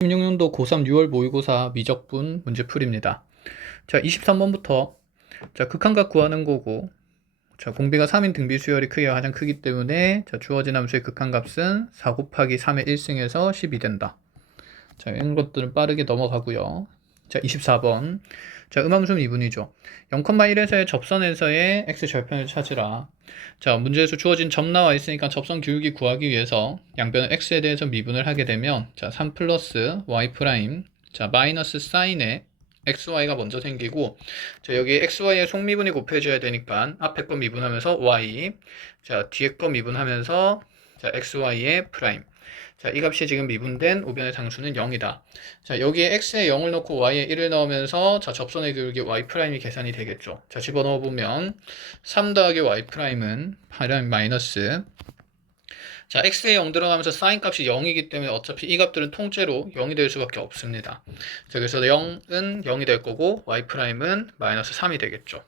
2016년도 고3 6월 모의고사 미적분 문제풀이입니다. 자, 23번부터 극한값 구하는 거고, 공비가 3인 등비 수열이 크기가 가장 크기 때문에 주어진 함수의 극한값은 4 곱하기 3의 1승에서 10이 된다. 자, 이런 것들은 빠르게 넘어가고요. 자, 24번. 자, 음함수는 2분이죠. 0,1에서의 접선에서의 x절편을 찾으라. 자, 문제에서 주어진 점 나와 있으니까 접선 기울기 구하기 위해서 양변을 x에 대해서 미분을 하게 되면, 자, 3 플러스 y 프라임, 자, 마이너스 사인에 xy가 먼저 생기고, 자, 여기 xy의 속미분이 곱해져야 되니까 앞에 거 미분하면서 y, 자, 뒤에 거 미분하면서 자, xy의 프라임. 자, 이 값이 지금 미분된 우변의 상수는 0이다. 자, 여기에 x에 0을 넣고 y에 1을 넣으면서 자, 접선의 기울기 y' 계산이 되겠죠. 자, 집어넣어 보면 3 더하기 y''은 마이너스, 자, x에 0 들어가면서 사인 값이 0이기 때문에 어차피 이 값들은 통째로 0이 될 수밖에 없습니다. 자, 그래서 0은 0이 될 거고 y''은 마이너스 3이 되겠죠.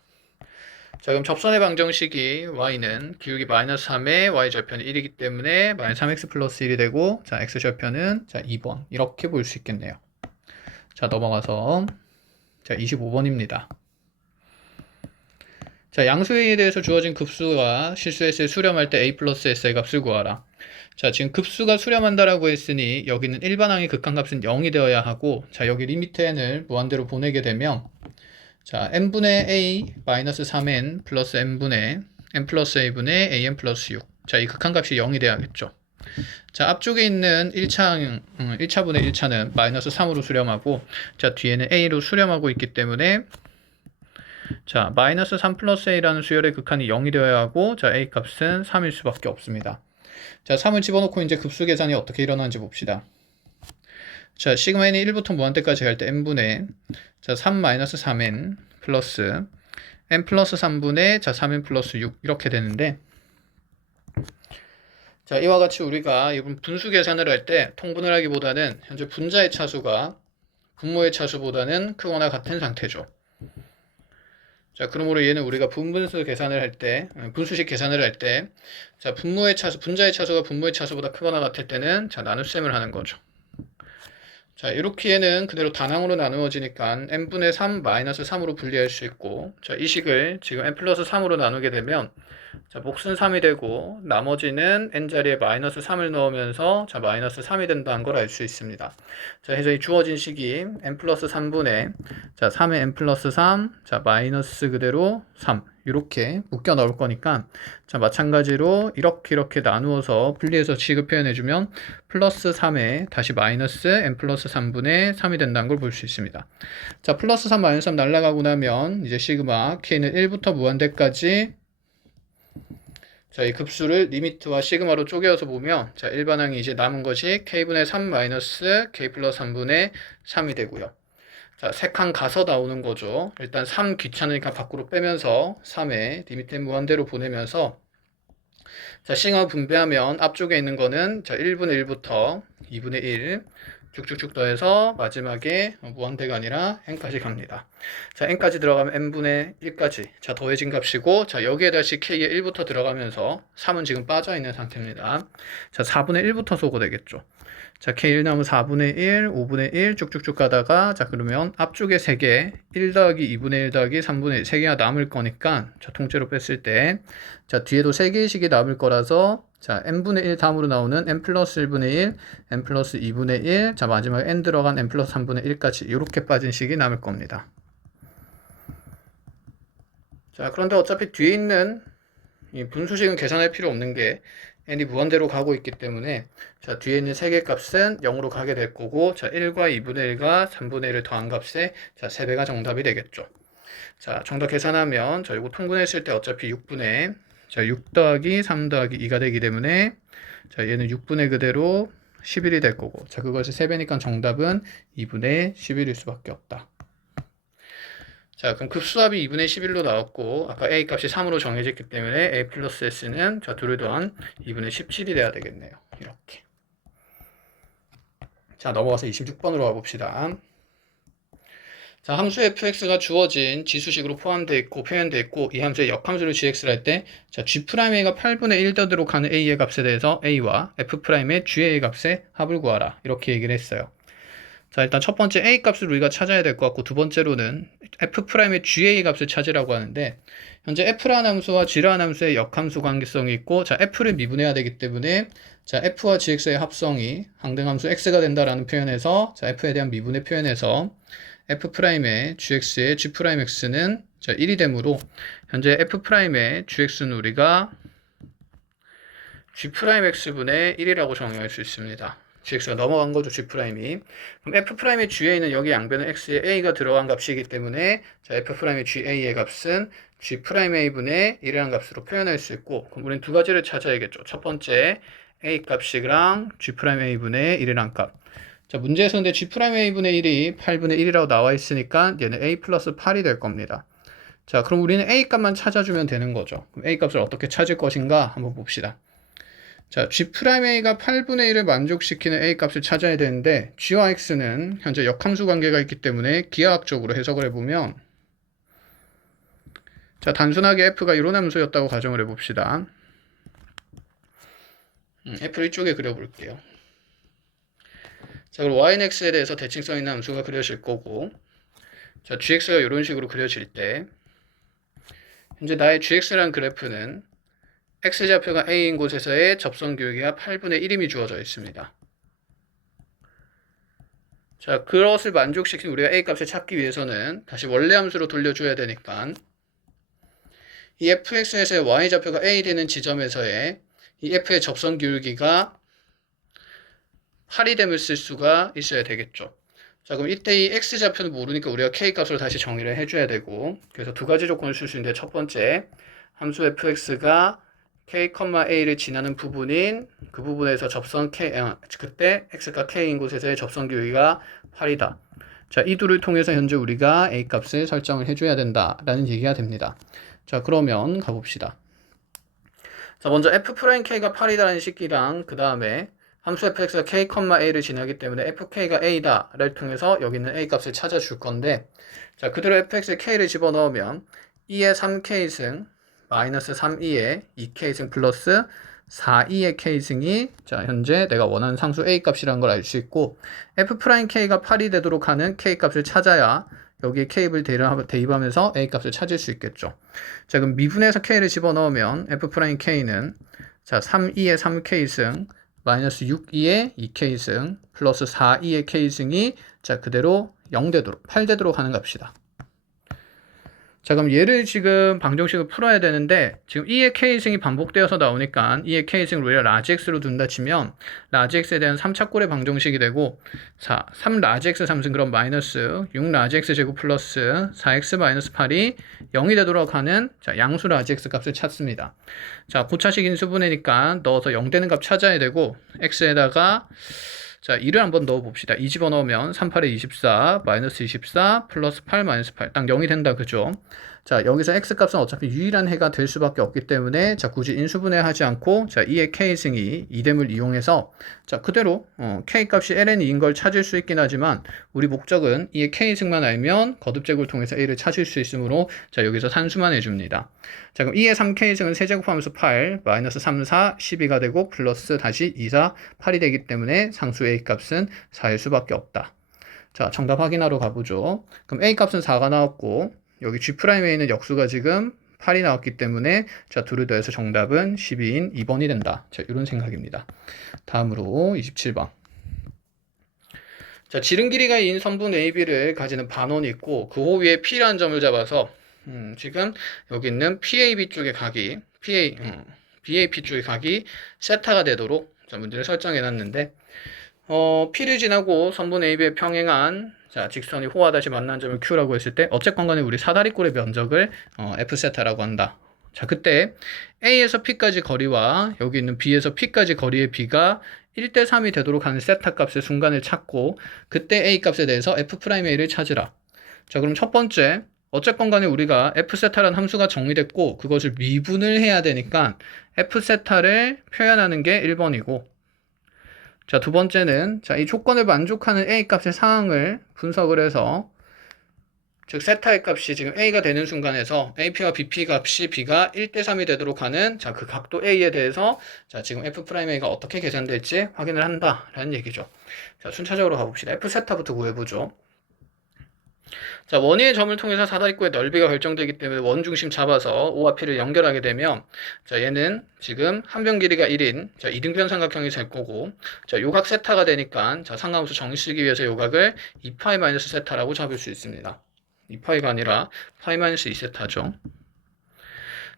자, 그럼 접선의 방정식이 y는 기울기 마이너스 3에 y절편이 1이기 때문에 마이너스 3x 플러스 1이 되고, 자, x절편은 자 2번 이렇게 볼 수 있겠네요. 자, 넘어가서 자 25번입니다. 자, 양수에 대해서 주어진 급수와 실수했을 수렴할 때 a 플러스 s의 값을 구하라. 자, 지금 급수가 수렴한다라고 했으니 여기는 일반항의 극한값은 0이 되어야 하고, 자, 여기 리미트 n을 무한대로 보내게 되면, 자, n분의 a 마이너스 3n 플러스 n분의 n 플러스 a분의 an 플러스 6. 자, 이 극한값이 0이 돼야겠죠. 자, 앞쪽에 있는 1차분의 1차는 마이너스 3으로 수렴하고, 자, 뒤에는 a로 수렴하고 있기 때문에, 자, 마이너스 3 플러스 a라는 수열의 극한이 0이 되어야 하고, 자, a 값은 3일 수밖에 없습니다. 자, 3을 집어넣고 이제 급수 계산이 어떻게 일어나는지 봅시다. 자, 시그마 n이 1부터 무한대까지 갈 때 n분의, 자, 3 마이너스 3n 플러스 n 플러스 3분의, 자, 3n 플러스 6 이렇게 되는데, 자, 이와 같이 우리가 이번 분수 계산을 할 때 통분을 하기보다는 현재 분자의 차수가 분모의 차수보다는 크거나 같은 상태죠. 자, 그러므로 얘는 우리가 분분수 계산을 할 때, 분수식 계산을 할 때, 자, 분모의 차수, 분자의 차수가 분모의 차수보다 크거나 같을 때는, 자, 나눗셈을 하는 거죠. 자, 이렇게 얘는 그대로 단항으로 나누어지니까 n분의 3 마이너스 3으로 분리할 수 있고, 자, 이 식을 지금 n 플러스 3으로 나누게 되면, 자, 몫은 3이 되고 나머지는 n자리에 마이너스 3을 넣으면서 자, 마이너스 3이 된다는 걸 알 수 있습니다. 자, 해서 이 주어진 식이 n 플러스 3분의, 자, 3의 n 플러스 3, 자, 마이너스 그대로 3 이렇게 묶여 넣을 거니까, 자, 마찬가지로 이렇게 나누어서 분리해서 식을 표현해주면 플러스 3에 다시 마이너스 n 플러스 3분의 3이 된다는 걸 볼 수 있습니다. 자, 플러스 3 마이너스 3 날라가고 나면 이제 시그마 k는 1부터 무한대까지, 자, 이 급수를 리미트와 시그마로 쪼개어서 보면, 자, 일반항이 이제 남은 것이 k분의 3 마이너스 k 플러스 3분의 3이 되고요. 자, 세 칸 가서 나오는 거죠. 일단 3 귀찮으니까 밖으로 빼면서 3에 리미트 무한대로 보내면서, 자, 시그마 분배하면 앞쪽에 있는 거는 자, 1분의 1부터 2분의 1 쭉쭉쭉 더해서 마지막에 무한대가 아니라 n까지 갑니다. 자, n까지 들어가면 n분의 1까지 자, 더해진 값이고, 자, 여기에 다시 k에 1부터 들어가면서 3은 지금 빠져 있는 상태입니다. 자, 4분의 1부터 쏘고 되겠죠. 자, k1 남은 4분의 1, 5분의 1 쭉쭉쭉 가다가, 자, 그러면 앞쪽에 3개 1 더하기 2분의 1 더하기 3분의 1 3개가 남을 거니까, 자, 통째로 뺐을 때, 자, 뒤에도 3개의 식이 남을 거라서, 자, n분의 1 다음으로 나오는 n 플러스 1분의 1, n 플러스 2분의 1, 자, 마지막에 n 들어간 n 플러스 3분의 1까지 이렇게 빠진 식이 남을 겁니다. 자, 그런데 어차피 뒤에 있는 이 분수식은 계산할 필요 없는 게 n이 무한대로 가고 있기 때문에, 자, 뒤에 있는 3개 값은 0으로 가게 될 거고, 자, 1과 2분의 1과 3분의 1을 더한 값에, 자, 3배가 정답이 되겠죠. 자, 정답 계산하면, 자, 이거 통분했을 때 어차피 6분의, 자, 6 더하기 3 더하기 2가 되기 때문에, 자, 얘는 6분의 그대로 11이 될 거고, 자, 그것이 3배니까 정답은 2분의 11일 수밖에 없다. 자, 그럼 급수합이 2분의 11로 나왔고, 아까 a 값이 3으로 정해졌기 때문에 a 플러스 s는, 자, 둘을 더한 2분의 17이 돼야 되겠네요. 이렇게. 자, 넘어가서 26번으로 가봅시다. 자, 함수 fx가 주어진 지수식으로 포함되어 있고 표현되어 있고, 이 함수의 역함수를 gx를 할 때, 자, g'a가 8분의 1 더드로 가는 a의 값에 대해서 a와 f'의 g의 값의 합을 구하라 이렇게 얘기를 했어요. 자, 일단 첫 번째 a 값을 우리가 찾아야 될 것 같고, 두 번째로는 f'의 GA 값을 찾으라고 하는데, 현재 f라는 함수와 g라는 함수의 역함수 관계성이 있고, 자, f를 미분해야 되기 때문에, 자, f와 gx의 합성이 항등함수 x가 된다라는 표현에서, 자, f에 대한 미분의 표현에서 f'의 gx의 g'x는 자, 1이 되므로, 현재 f'의 gx는 우리가 g'x분의 1이라고 정의할 수 있습니다. gx가 넘어간 거죠, g'이. 그럼 f'의 ga는 여기 양변은 x에 a가 들어간 값이기 때문에 자, f'의 ga의 값은 g'a분의 1이라는 값으로 표현할 수 있고, 그럼 우리는 두 가지를 찾아야겠죠. 첫 번째 a 값이랑 g'a분의 1이라는 값. 자, 문제에서 근데 g'a분의 1이 8분의 1이라고 나와 있으니까 얘는 a 플러스 8이 될 겁니다. 자, 그럼 우리는 a 값만 찾아주면 되는 거죠. 그럼 a 값을 어떻게 찾을 것인가 한번 봅시다. 자, g'a가 8분의 1을 만족시키는 a 값을 찾아야 되는데 g와 x는 현재 역함수 관계가 있기 때문에 기하학적으로 해석을 해보면, 자, 단순하게 f가 이론 함수였다고 가정을 해봅시다. f를 이쪽에 그려볼게요. 자, 그럼 y는 x에 대해서 대칭성 있는 함수가 그려질 거고, 자, gx가 이런 식으로 그려질 때 현재 나의 gx라는 그래프는 x좌표가 a인 곳에서의 접선 기울기가 8분의 1임이 주어져 있습니다. 자, 그것을 만족시킨 우리가 a 값을 찾기 위해서는 다시 원래 함수로 돌려줘야 되니까 이 fx에서의 y좌표가 a 되는 지점에서의 이 f의 접선 기울기가 8이 됨을 쓸 수가 있어야 되겠죠. 자, 그럼 이때 이 x좌표는 모르니까 우리가 k 값으로 다시 정의를 해줘야 되고, 그래서 두 가지 조건을 쓸 수 있는데, 첫 번째 함수 fx가 k,a를 지나는 부분인 그 부분에서 접선 k, 그때 x가 k인 곳에서의 접선 기울기가 8이다. 자, 이 둘을 통해서 현재 우리가 a 값을 설정을 해줘야 된다라는 얘기가 됩니다. 자, 그러면 가봅시다. 자, 먼저 f'k가 8이다라는 식기랑 그 다음에 함수 fx가 k,a를 지나기 때문에 fk가 a다를 통해서 여기 있는 a 값을 찾아줄 건데, 자, 그대로 fx에 k를 집어넣으면 2의 3k승 마이너스 3,2의 2k승 플러스 4,2의 k승이 자, 현재 내가 원하는 상수 a 값이라는 걸 알 수 있고, f'k가 8이 되도록 하는 k 값을 찾아야 여기에 k를 대입하면서 a 값을 찾을 수 있겠죠. 자, 그럼 미분해서 k를 집어넣으면 f'k는 자, 3,2의 3k승 마이너스 6,2의 2k승 플러스 4,2의 k승이 자, 그대로 0되도록 8되도록 하는 값이다. 자, 그럼 얘를 지금 방정식을 풀어야 되는데, 지금 2의 k승이 반복되어서 나오니까 2의 k승을 우리가 라지 x로 둔다 치면 라지 x에 대한 3차꼴의 방정식이 되고, 자, 3 라지 x 3승 그럼 마이너스 6 라지 x 제곱 플러스 4x 마이너스 8이 0이 되도록 하는 자, 양수 라지 x 값을 찾습니다. 자, 고차식 인수분해니까 넣어서 0 되는 값 찾아야 되고, x에다가 자, 2를 한번 넣어봅시다. 2 집어넣으면 3, 8에 24, 마이너스 24, 플러스 8, 마이너스 8. 딱 0이 된다, 그죠? 자, 여기서 x값은 어차피 유일한 해가 될 수밖에 없기 때문에 자, 굳이 인수분해하지 않고 자, 2의 k승이 2됨을 이용해서 자, 그대로 k값이 ln인 걸 찾을 수 있긴 하지만 우리 목적은 2의 k승만 알면 거듭제곱을 통해서 a를 찾을 수 있으므로 자, 여기서 산수만 해줍니다. 자, 그럼 2의 3k승은 세제곱하면서 8, 마이너스 3, 4, 12가 되고 플러스 다시 2, 4, 8이 되기 때문에 상수 a 값은 4일 수밖에 없다. 자, 정답 확인하러 가보죠. 그럼 a 값은 4가 나왔고 여기 G'에 있는 역수가 지금 8이 나왔기 때문에 자, 둘을 더해서 정답은 12인 2번이 된다. 자, 이런 생각입니다. 다음으로 27번. 자, 지름 길이가 2인 선분 AB를 가지는 반원이 있고 그 호위에 P라는 점을 잡아서 지금 여기 있는 PAB 쪽의 각이 BAP 쪽의 각이 세타가 되도록 자, 문제를 설정해 놨는데 P를 지나고 선분 AB에 평행한 자, 직선이 호와 다시 만나는 점을 Q라고 했을 때 어쨌건 간에 우리 사다리꼴의 면적을 F세타라고 한다. 자, 그때 A에서 P까지 거리와 여기 있는 B에서 P까지 거리의 B가 1대 3이 되도록 하는 세타 값의 순간을 찾고 그때 A 값에 대해서 F'A를 찾으라. 자, 그럼 첫 번째 어쨌건 간에 우리가 F세타라는 함수가 정의됐고 그것을 미분을 해야 되니까 F세타를 표현하는 게 1번이고 자, 두 번째는 자, 이 조건을 만족하는 A 값의 상황을 분석을 해서 즉 세타의 값이 지금 a가 되는 순간에서 ap와 bp 값이 b가 1대3이 되도록 하는 자, 그 각도 a에 대해서 자, 지금 f'a가 어떻게 계산될지 확인을 한다라는 얘기죠. 자, 순차적으로 가봅시다. f 세타부터 구해보죠. 자, 원위의 점을 통해서 사다리꼴의 넓이가 결정되기 때문에 원 중심 잡아서 O와 P를 연결하게 되면 자, 얘는 지금 한 변 길이가 1인 자, 이등변 삼각형이 될 거고 자, 요각 세타가 되니까 자, 상관함수 정의 쓰기 위해서 요각을 2파이 마이너스 세타라고 잡을 수 있습니다. 2파이가 아니라 파이 마이너스 2세타죠.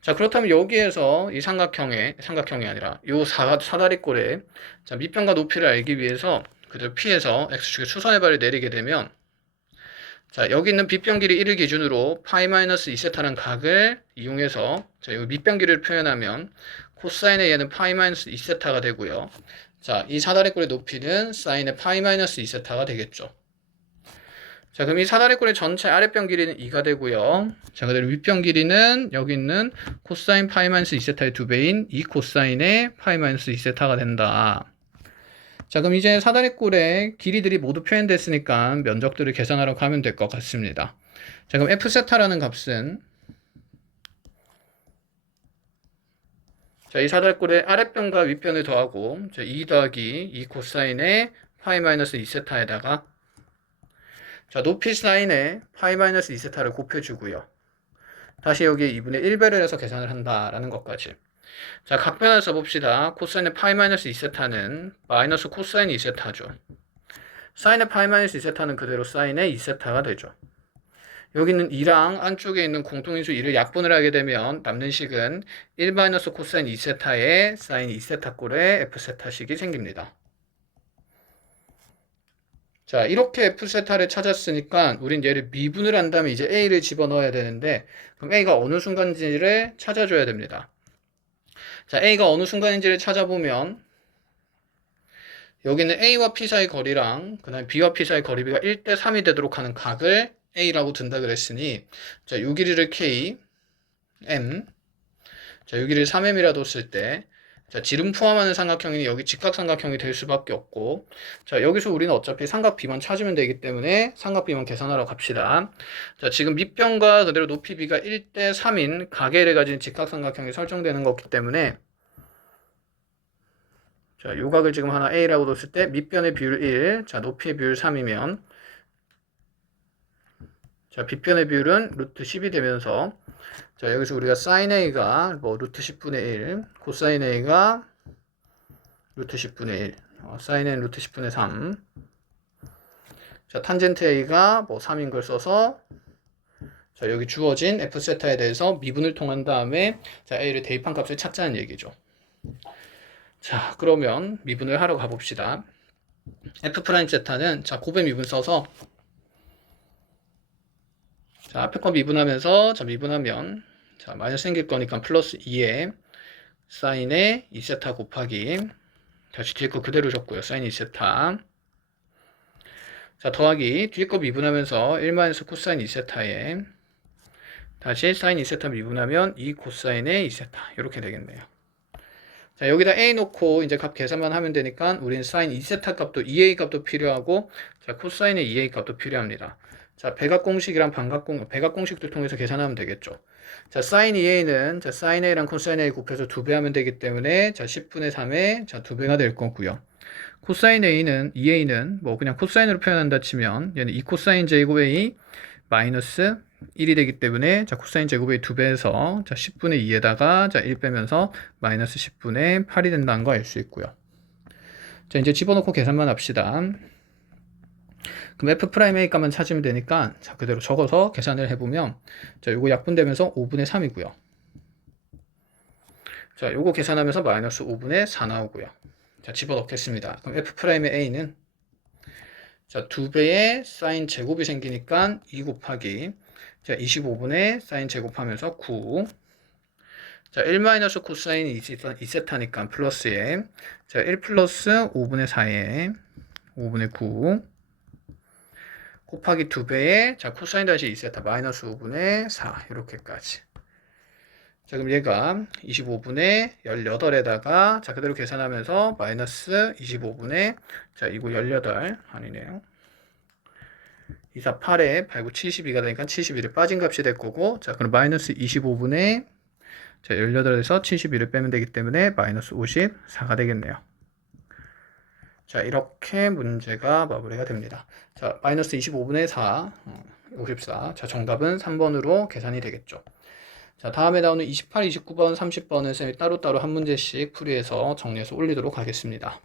자, 그렇다면 여기에서 이 삼각형이 아니라 요 사다리꼴의 자, 밑변과 높이를 알기 위해서 그대로 P에서 X축의 수선의 발을 내리게 되면 자, 여기 있는 빗변 길이 1을 기준으로 파이 마이너스 2세타라는 각을 이용해서 자, 여기 밑변 길이를 표현하면 코사인의 얘는 파이 마이너스 2세타가 되고요. 자, 이 사다리꼴의 높이는 사인의 파이 마이너스 2세타가 되겠죠. 자, 그럼 이 사다리꼴의 전체 아랫변 길이는 2가 되고요. 자, 그대로 윗변 길이는 여기 있는 코사인 파이 마이너스 2세타의 2배인 2 코사인의 파이 마이너스 2세타가 된다. 자, 그럼 이제 사다리꼴의 길이들이 모두 표현됐으니까 면적들을 계산하러 가면 될 것 같습니다. 자, 그럼 f세타라는 값은 자, 이 사다리꼴의 아랫변과 윗변을 더하고 자, 2 더하기 2 코사인의 파이 마이너스 2세타에다가 자, 높이 사인의 파이 마이너스 2세타를 곱해주고요. 다시 여기 2분의 1배를 해서 계산을 한다라는 것까지. 자, 각변을 써봅시다. 코사인의 파이 마이너스 2세타는 마이너스 코사인 2세타죠. 사인의 파이 마이너스 2세타는 그대로 사인의 2세타가 되죠. 여기는 2랑 안쪽에 있는 공통인수 2를 약분을 하게 되면 남는 식은 1 마이너스 코사인 2세타의 사인 2세타 꼴의 f세타식이 생깁니다. 자, 이렇게 f세타를 찾았으니까 우린 얘를 미분을 한 다음에 이제 a를 집어넣어야 되는데 그럼 a가 어느 순간인지를 찾아줘야 됩니다. 자, a가 어느 순간인지를 찾아보면 여기는 a와 p 사이 거리랑 그 다음에 b와 p 사이 거리비가 1대3이 되도록 하는 각을 a라고 둔다 그랬으니 자, 요 길이를 k, m 자, 요 길이를 3m이라도 쓸 때 자, 지름 포함하는 삼각형이 여기 직각삼각형이 될 수밖에 없고 자, 여기서 우리는 어차피 삼각 b만 찾으면 되기 때문에 삼각 b만 계산하러 갑시다. 자, 지금 밑변과 그대로 높이 b가 1대3인 가계를 가진 직각삼각형이 설정되는 거기 때문에 자, 요각을 지금 하나 a라고 뒀을 때 밑변의 비율 1, 자, 높이의 비율 3이면 자, 빗변의 비율은 루트 10이 되면서 자, 여기서 우리가 sin a가 뭐 루트 10분의 1, 코사인 a가 루트 10분의 1, sin a는 루트 10분의 3. 자, 탄젠트 a가 뭐 3인 걸 써서 자, 여기 주어진 f세타에 대해서 미분을 통한 다음에 자, a를 대입한 값을 찾자는 얘기죠. 자, 그러면 미분을 하러 가봅시다. f'세타는 자, 곱의 미분 써서 자, 앞에 거 미분하면서 자, 미분하면 자, 마이너스 생길 거니까 플러스 2에 사인의 2세타 곱하기 다시 뒤에 거 그대로 적고요. 사인 2세타 자, 더하기 뒤에 거 미분하면서 1 마이너스 코사인 2세타에 다시 사인 2세타 미분하면 2 코사인의 2세타 이렇게 되겠네요. 자, 여기다 a 놓고 이제 값 계산만 하면 되니까 우리는 사인 2세타 값도 2a 값도 필요하고 자, 코사인의 2a 값도 필요합니다. 자, 백악공식이랑 백악공식들 통해서 계산하면 되겠죠. 자, sin 2a는 자, sin a랑 코사인 a 곱해서 2배 하면 되기 때문에 자, 10분의 3에 자, 2배가 될 거고요. 코사인 a는 2a는 뭐 그냥 코사인으로 표현한다 치면 얘는 2 코사인 제곱 a 마이너스 1이 되기 때문에 자, 코사인 제곱의 2배에서 자, 10분의 2에다가 자, 1 빼면서 마이너스 10분의 8이 된다는 거 알 수 있고요. 자, 이제 집어넣고 계산만 합시다. 그럼 f'A 값만 찾으면 되니까 자, 그대로 적어서 계산을 해보면 자, 요거 약분되면서 5분의 3이고요. 자, 요거 계산하면서 마이너스 5분의 4 나오고요. 자, 집어넣겠습니다. 그럼 f'A는 자, 2배의 사인 제곱이 생기니까 2 곱하기 자, 25분의 사인 제곱하면서 9 자, 1 마이너스 코사인 2세타니까 플러스에 자, 1 플러스 5분의 4에 5분의 9 곱하기 2배에 자, 코사인 다시 2세타 마이너스 5분의 4 이렇게까지. 자, 그럼 얘가 25분의 18에다가 자, 그대로 계산하면서 마이너스 25분의 자, 이거 18 아니네요. 2, 4, 8에 8, 9, 72가 되니까 71이 빠진 값이 될 거고, 자, 그럼 마이너스 25분의 자, 18에서 71을 빼면 되기 때문에 마이너스 54가 되겠네요. 자, 이렇게 문제가 마무리가 됩니다. 자, 마이너스 25분의 4, 54. 자, 정답은 3번으로 계산이 되겠죠. 자, 다음에 나오는 28, 29번, 30번은 쌤이 따로따로 한 문제씩 풀이해서 정리해서 올리도록 하겠습니다.